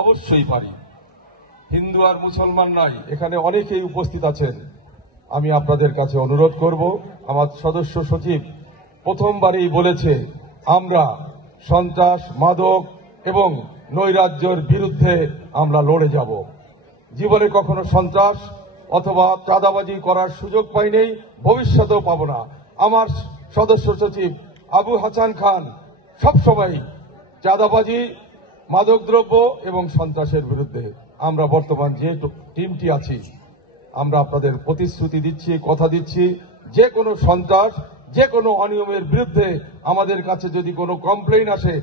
অবশ্যই পারি। হিন্দু আর মুসলমান নাই, এখানে অনেকেই উপস্থিত আছেন। আমি আপনাদের কাছে অনুরোধ করব, আমার সদস্য সচিব প্রথমবারই বলেছে আমরা সন্ত্রাস, মাদক এবং নৈরাজ্যের বিরুদ্ধে আমরা লড়ে যাব। জীবনে কখনো সন্ত্রাস অথবা চাঁদাবাজি করার সুযোগ পাইনি, ভবিষ্যতেও পাব না। আমার সদস্য সচিব আবু হাসান খান সবসময় চাঁদাবাজি, মাদকদ্রব্য এবং সন্ত্রাসের বিরুদ্ধে। আমরা বর্তমান যে টিমটি আছি, আমরা আপনাদের প্রতিশ্রুতি দিচ্ছি, কথা দিচ্ছি, যে কোনো সন্ত্রাস, যে কোনো অনিয়মের বিরুদ্ধে আমাদের কাছে যদি কোনো কমপ্লেইন আসে,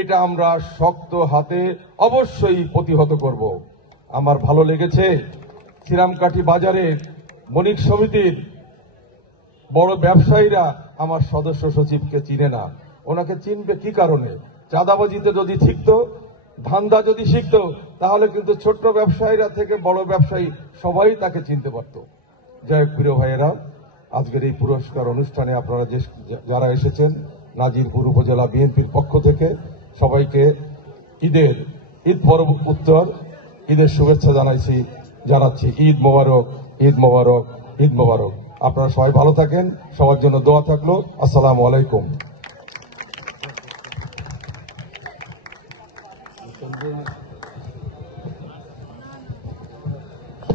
এটা আমরা শক্ত হাতে অবশ্যই প্রতিহত করব। আমার ভালো লেগেছে শ্রীরামকাঠি বাজারের বণিক সমিতির বড় ব্যবসায়ীরা আমার সদস্য সচিবকে চিনে না। ওনাকে চিনবে কি কারণে? চাঁদাবাজিতে যদি শিখতো, ধান্দা যদি শিখতো, তাহলে কিন্তু ছোট্ট ব্যবসায়ীরা থেকে বড় ব্যবসায়ী সবাই তাকে চিনতে পারত। যাই হোক প্রিয় ভাইয়েরা, আজকের এই পুরস্কার অনুষ্ঠানে আপনারা যারা এসেছেন, নাজিরপুর উপজেলা বিএনপির পক্ষ থেকে সবাইকে ঈদ পরব উত্তর ঈদের শুভেচ্ছা জানাচ্ছি। ঈদ মোবারক, ঈদ মোবারক, ঈদ মোবারক। আপনারা সবাই ভালো থাকেন, সবার জন্য দোয়া থাকলো। আসসালামু আলাইকুম।